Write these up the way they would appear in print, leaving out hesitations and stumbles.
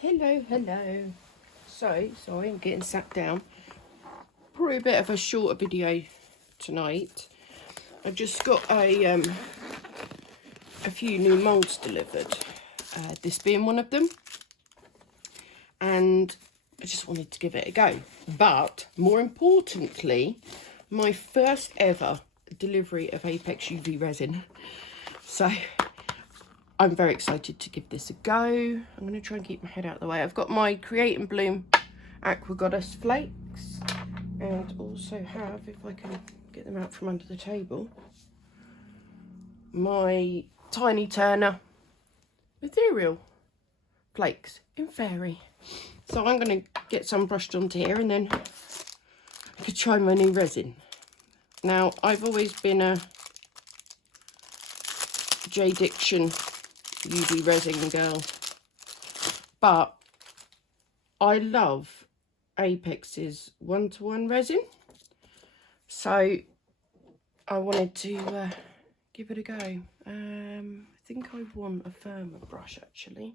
Hello. So, sorry, I'm getting sat down. Probably a bit of a shorter video tonight. I just got a few new moulds delivered, this being one of them. And I just wanted to give it a go. But, more importantly, my first ever delivery of Apex UV resin. So, I'm very excited to give this a go. I'm going to try and keep my head out of the way. I've got my Create and Bloom Aqua Goddess Flakes. And also have, if I can get them out from under the table, my Tiny Turner Ethereal Flakes in Fairy. So I'm going to get some brushed onto here and then I could try my new resin. Now, I've always been a J Diction UV resin girl, but I love Apex's one-to-one resin, so I wanted to give it a go. I think I want a firmer brush actually,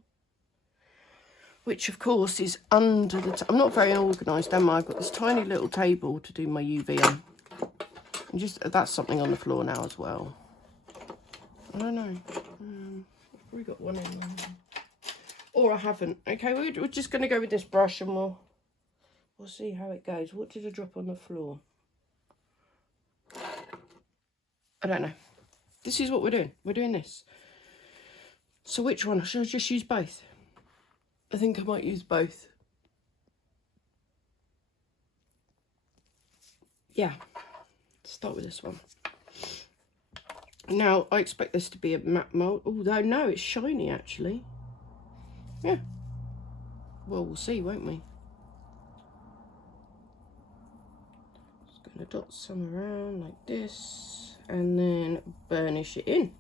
which of course is under the I'm not very organised, am I? I've got this tiny little table to do my UV on, and just that's something on the floor now as well. I don't know. I've probably got one in there. Or I haven't. Okay, we're just going to go with this brush and we'll see how it goes. What did I drop on the floor? I don't know. This is what we're doing. We're doing this. So which one? Should I just use both? I think I might use both. Yeah. Let's start with this one. Now, I expect this to be a matte mould. Although, no, it's shiny, actually. Yeah. Well, we'll see, won't we? Just going to dot some around like this. And then burnish it in.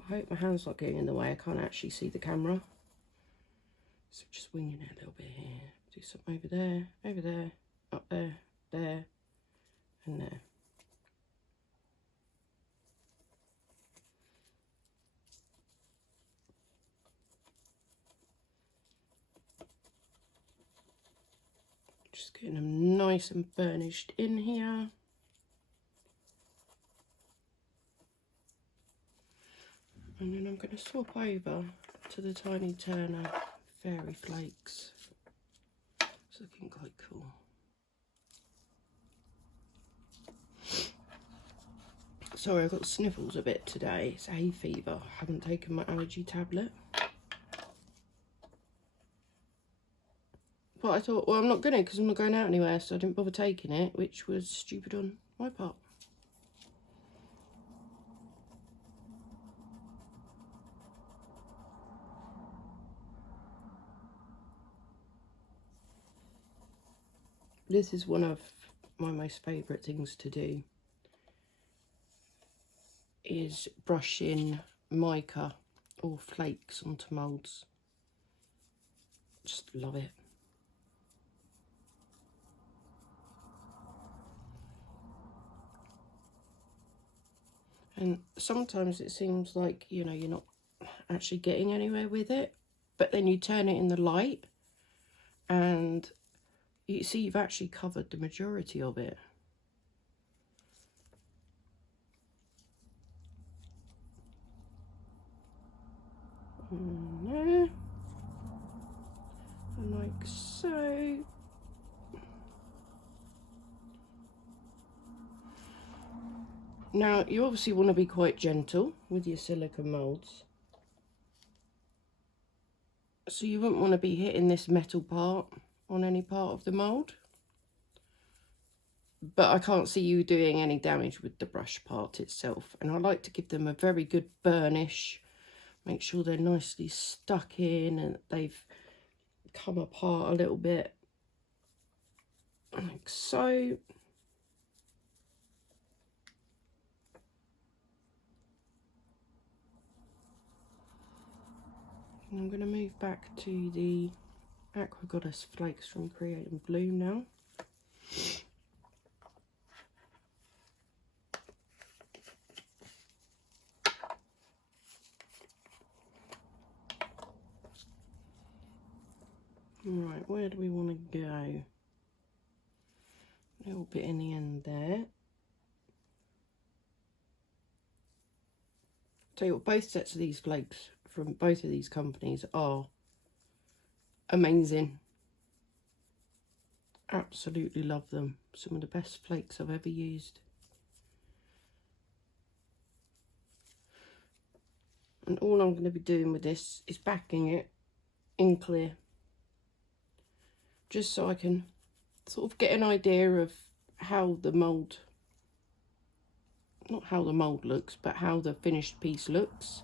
I hope my hand's not getting in the way. I can't actually see the camera. So just winging it a little bit here. Do some over there, up there, there, and there. Just getting them nice and burnished in here. And then I'm going to swap over to the Tiny Turner Fairy Flakes. It's looking quite cool. Sorry, I've got sniffles a bit today. It's hay fever. I haven't taken my allergy tablet. But I thought, well, I'm not going to because I'm not going out anywhere, so I didn't bother taking it, which was stupid on my part. This is one of my most favourite things to do, is brushing mica or flakes onto moulds. Just love it. And sometimes it seems like, you know, you're not actually getting anywhere with it, but then you turn it in the light and you see you've actually covered the majority of it. And there. And like so. Now, you obviously want to be quite gentle with your silicone moulds. So you wouldn't want to be hitting this metal part on any part of the mould. But I can't see you doing any damage with the brush part itself. And I like to give them a very good burnish. Make sure they're nicely stuck in and they've come apart a little bit. Like so. And I'm going to move back to the Aqua Goddess Flakes from Create and Bloom now. Right, where do we want to go? A little bit in the end there. Tell you what, both sets of these flakes from both of these companies are amazing. Absolutely love them. Some of the best flakes I've ever used. And all I'm going to be doing with this is backing it in clear. Just so I can sort of get an idea of how the mould, not how the mould looks, but how the finished piece looks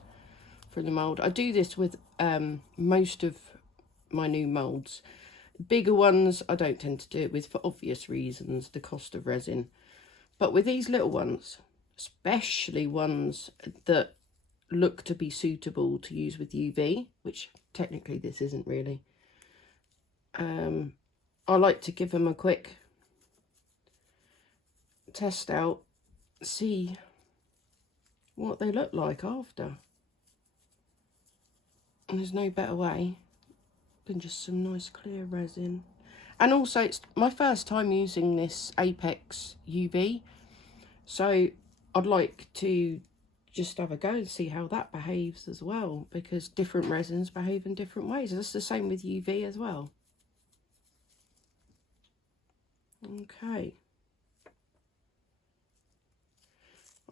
from the mould. I do this with most of my new moulds. Bigger ones I don't tend to do it with for obvious reasons, the cost of resin. But with these little ones, especially ones that look to be suitable to use with UV, which technically this isn't really, I like to give them a quick test out, see what they look like after. And there's no better way than just some nice clear resin. And also it's my first time using this Apex UV, so I'd like to just have a go and see how that behaves as well, because different resins behave in different ways. That's the same with UV as well. Okay,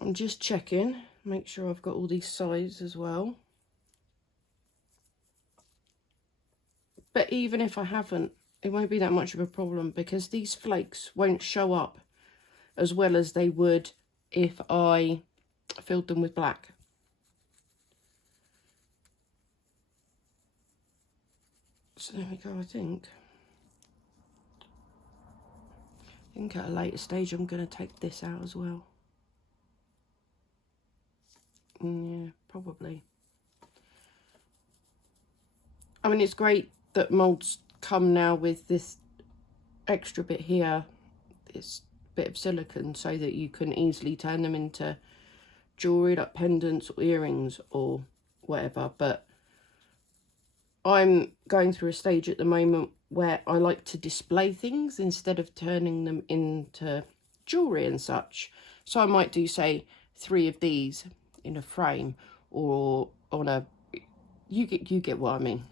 I'm just checking, make sure I've got all these sides as well. But even if I haven't, it won't be that much of a problem, because these flakes won't show up as well as they would if I filled them with black. So there we go. I think at a later stage I'm going to take this out as well. Yeah, probably. I mean, it's great that moulds come now with this extra bit here, this bit of silicone, so that you can easily turn them into jewellery like pendants or earrings or whatever. But I'm going through a stage at the moment where I like to display things instead of turning them into jewellery and such. So I might do, say, 3 of these in a frame, or on a, you get what I mean.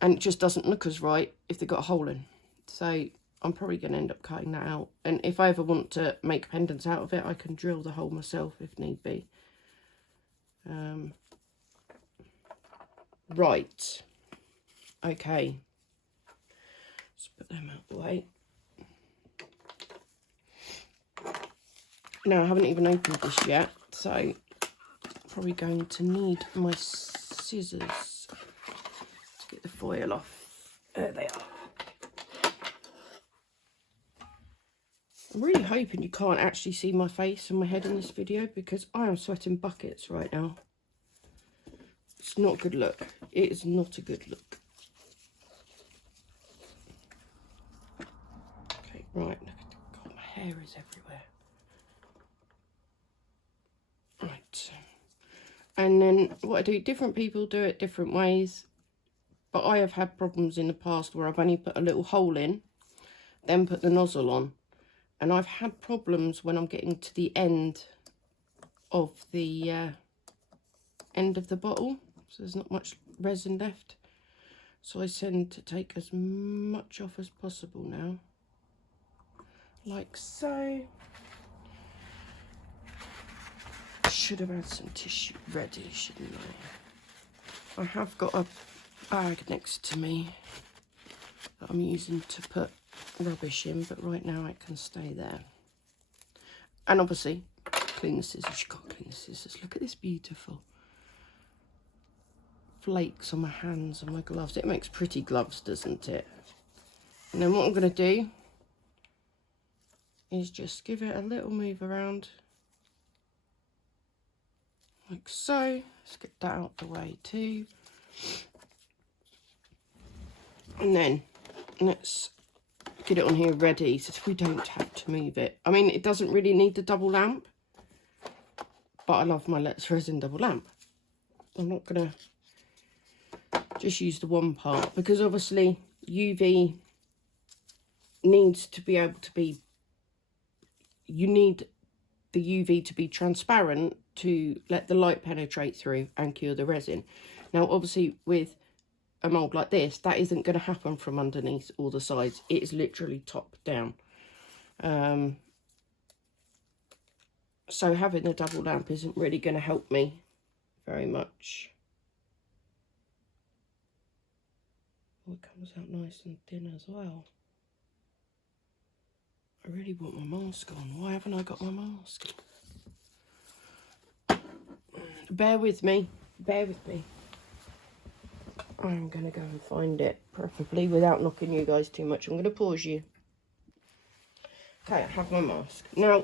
And it just doesn't look as right if they've got a hole in. So I'm probably going to end up cutting that out. And if I ever want to make pendants out of it, I can drill the hole myself if need be. Right. Okay. Let's put them out the way. Now, I haven't even opened this yet, so I'm probably going to need my scissors to get the foil off. There they are. I'm really hoping you can't actually see my face and my head in this video, because I am sweating buckets right now. It's not a good look. It is not a good look. Okay, right. God, my hair is everywhere. Right. And then what I do, different people do it different ways. But I have had problems in the past where I've only put a little hole in, then put the nozzle on. And I've had problems when I'm getting to the end of the bottle. So there's not much resin left. So I tend to take as much off as possible now. Like so. Should have had some tissue ready, shouldn't I? I have got a bag next to me that I'm using to put rubbish in, but right now it can stay there. And obviously, clean the scissors. You've got to clean the scissors. Look at this beautiful flakes on my hands and my gloves. It makes pretty gloves, doesn't it? And then what I'm going to do is just give it a little move around, like so. Let's get that out the way too. And then let's get it on here ready so we don't have to move it. I mean, it doesn't really need the double lamp, but I love my Let's Resin double lamp. I'm not gonna just use the one part, because obviously UV needs to be able to be, you need the UV to be transparent to let the light penetrate through and cure the resin. Now obviously with a mould like this, that isn't going to happen from underneath or the sides. It is literally top down. So having the double lamp isn't really going to help me very much. Oh, it comes out nice and thin as well. I really want my mask on. Why haven't I got my mask? Bear with me. Bear with me. I'm going to go and find it, preferably without knocking you guys too much. I'm going to pause you. Okay, I have my mask. Now,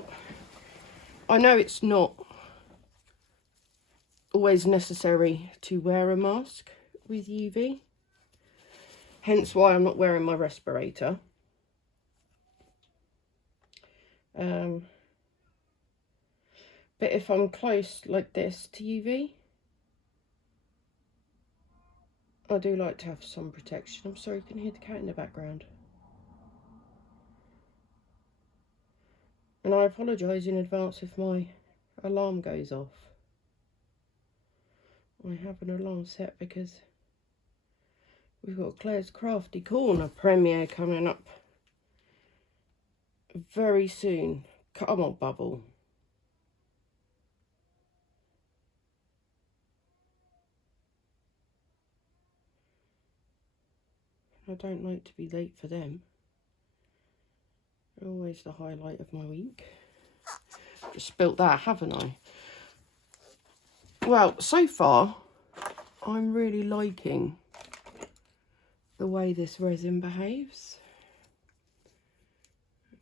I know it's not always necessary to wear a mask with UV. Hence why I'm not wearing my respirator. But if I'm close like this to UV, I do like to have some protection. I'm sorry, you can hear the cat in the background. And I apologise in advance if my alarm goes off. I have an alarm set because we've got Claire's Crafty Corner premiere coming up very soon. Come on, Bubble. I don't like to be late for them. They're always the highlight of my week. Just spilt that, haven't I? Well, so far, I'm really liking the way this resin behaves.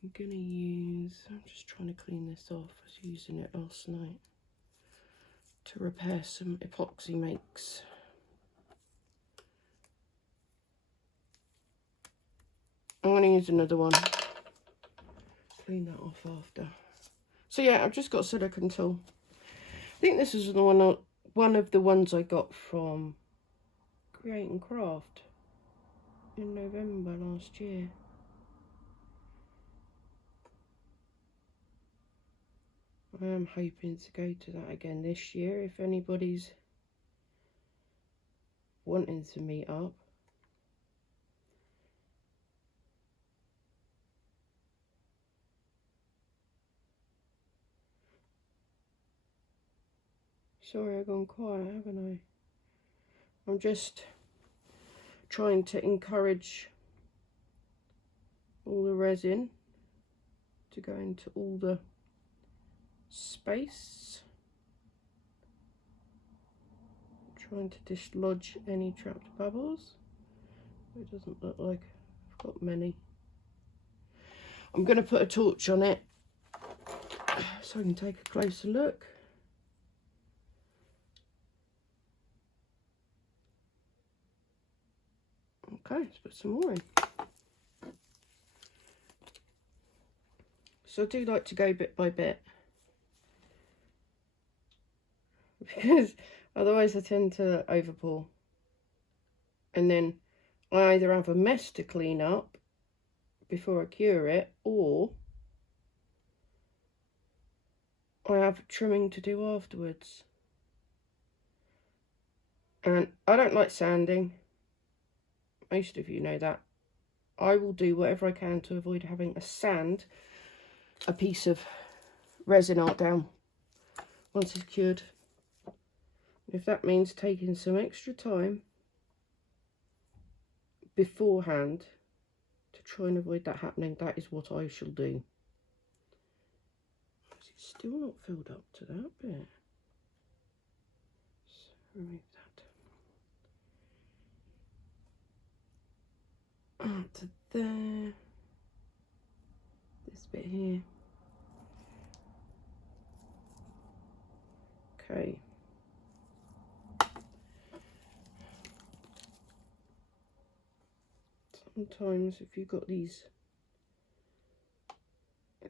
I'm gonna use, I'm just trying to clean this off. I was using it last night to repair some epoxy makes. I'm going to use another one. Clean that off after. So yeah, I've just got a silicone tool. I think this is the one of the ones I got from Create and Craft in November last year. I am hoping to go to that again this year if anybody's wanting to meet up. Sorry, I've gone quiet, haven't I? I'm just trying to encourage all the resin to go into all the space. I'm trying to dislodge any trapped bubbles. It doesn't look like I've got many. I'm going to put a torch on it so I can take a closer look. Okay, let's put some more in. So I do like to go bit by bit, because otherwise I tend to overpour. And then I either have a mess to clean up before I cure it, or I have trimming to do afterwards. And I don't like sanding. Most of you know that. I will do whatever I can to avoid having to sand a piece of resin art down once it's cured. If that means taking some extra time beforehand to try and avoid that happening, that is what I shall do. It's still not filled up to that bit. So remove that. Up to there. This bit here. Okay. Sometimes if you've got these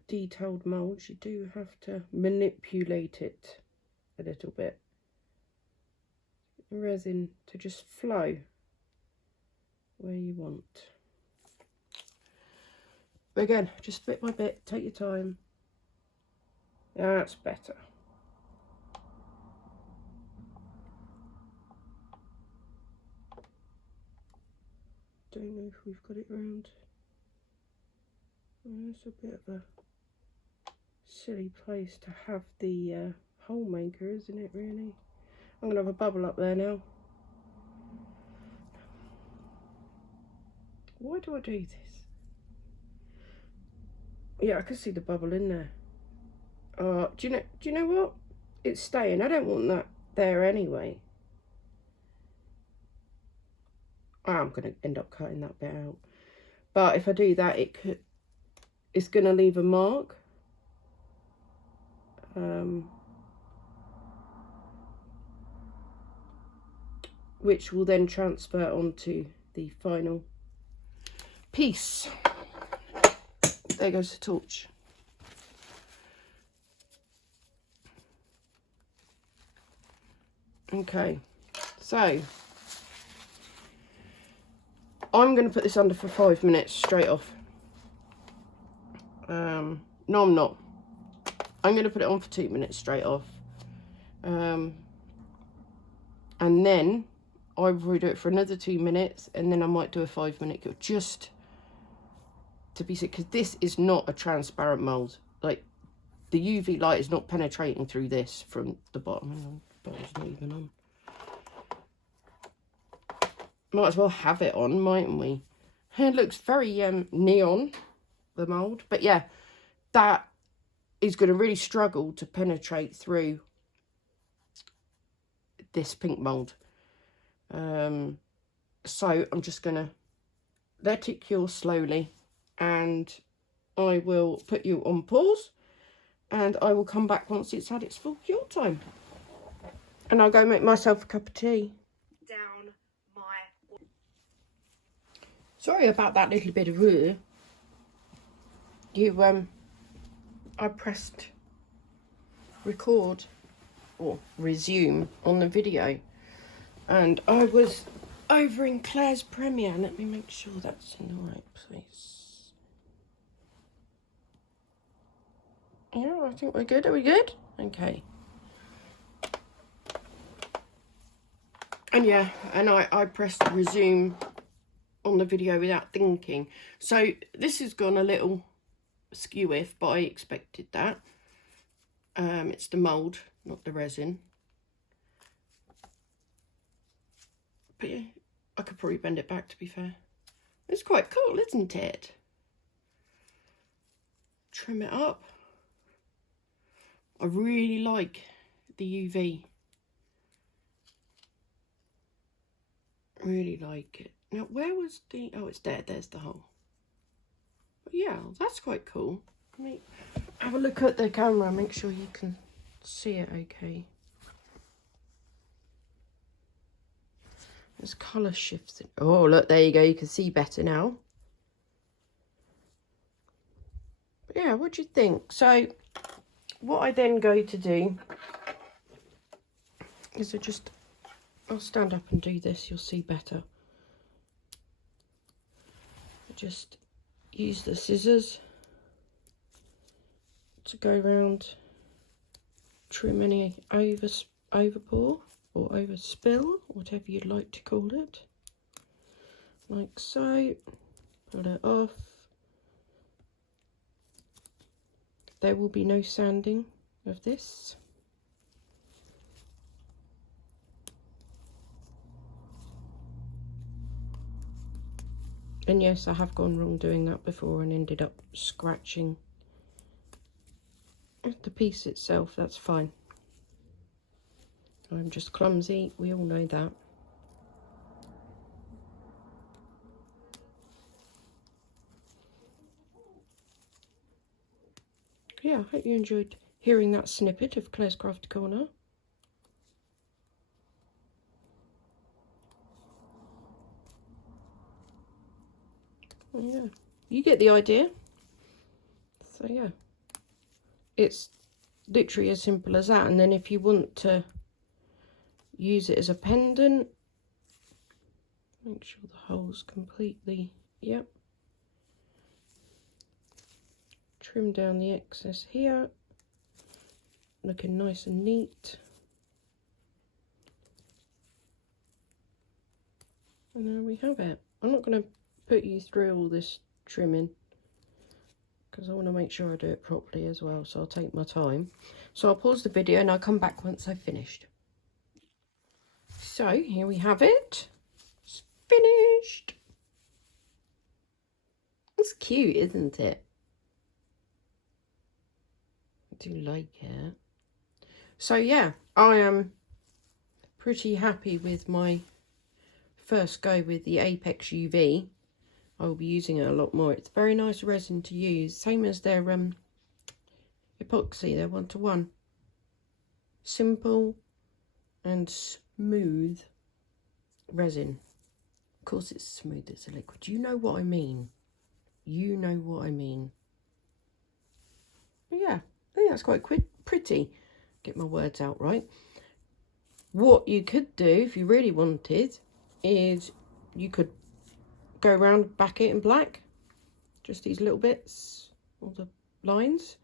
detailed moulds, you do have to manipulate it a little bit. The resin to just flow where you want. But again, just bit by bit, take your time. That's better. Don't know if we've got it round. It's a bit of a silly place to have the hole maker, isn't it, really? I'm going to have a bubble up there now. Why do I do this? Yeah, I can see the bubble in there. Do you know what? It's staying. I don't want that there anyway. I'm going to end up cutting that bit out. But if I do that, it's going to leave a mark. Which will then transfer onto the final piece. There goes the torch. Okay, so I'm going to put this under for 5 minutes straight off. No, I'm not. I'm going to put it on for 2 minutes straight off. And then I'll probably do it for another 2 minutes, and then I might do a 5-minute go just to be sick, because this is not a transparent mould. Like, the UV light is not penetrating through this from the bottom. Hang on, but it's not even on. Might as well have it on, mightn't we? It looks very neon, the mould, but yeah, that is going to really struggle to penetrate through this pink mould. So I'm just going to let it cure slowly, and I will put you on pause, and I will come back once it's had its full cure time. And I'll go make myself a cup of tea. Sorry about that little bit of roux. I pressed record or resume on the video, and I was over in Claire's Premiere. Let me make sure that's in the right place. Yeah, I think we're good. Are we good? Okay. And yeah, and I pressed resume on the video without thinking. So this has gone a little skew-if, but I expected that. It's the mould, not the resin. But yeah, I could probably bend it back, to be fair. It's quite cool, isn't it? Trim it up. I really like the UV. Really like it. Now, where was the... Oh, it's there. There's the hole. But yeah, that's quite cool. Let me have a look at the camera. Make sure you can see it okay. There's colour shifts. Oh, look, there you go. You can see better now. But yeah, what do you think? So, what I then go to do is I'll stand up and do this. You'll see better. Just use the scissors to go around, trim any overpour or overspill, whatever you'd like to call it, like so. Pull it off. There will be no sanding of this. And yes, I have gone wrong doing that before and ended up scratching the piece itself. That's fine. I'm just clumsy. We all know that. Yeah, I hope you enjoyed hearing that snippet of Claire's Craft Corner. Yeah, you get the idea. So yeah, it's literally as simple as that. And then if you want to use it as a pendant, Make sure the hole's completely, yep. Trim down the excess here. Looking nice and neat. And there we have it. I'm not going to put you through all this trimming because I want to make sure I do it properly as well, so I'll take my time. So I'll pause the video and I'll come back once I've finished. So here we have it. It's finished. It's cute, isn't it? I do like it. So yeah, I am pretty happy with my first go with the Apex UV. I will be using it a lot more. It's a very nice resin to use, same as their epoxy, they're 1-to-1. Simple and smooth resin. Of course it's smooth as a liquid. You know what I mean. You know what I mean. But yeah, I think that's quite pretty. Get my words out right. What you could do if you really wanted is you could go around, back it in black, just these little bits, all the lines,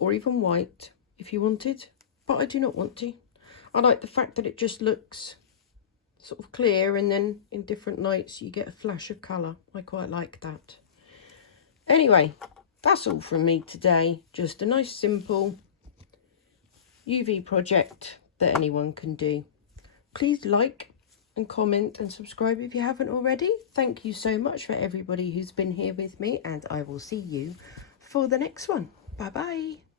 or even white if you wanted, but I do not want to. I like the fact that it just looks sort of clear, and then in different lights you get a flash of colour. I quite like that. Anyway, that's all from me today. Just a nice simple UV project that anyone can do. Please like and comment and subscribe if you haven't already. Thank you so much for everybody who's been here with me, and I will see you for the next one. Bye bye.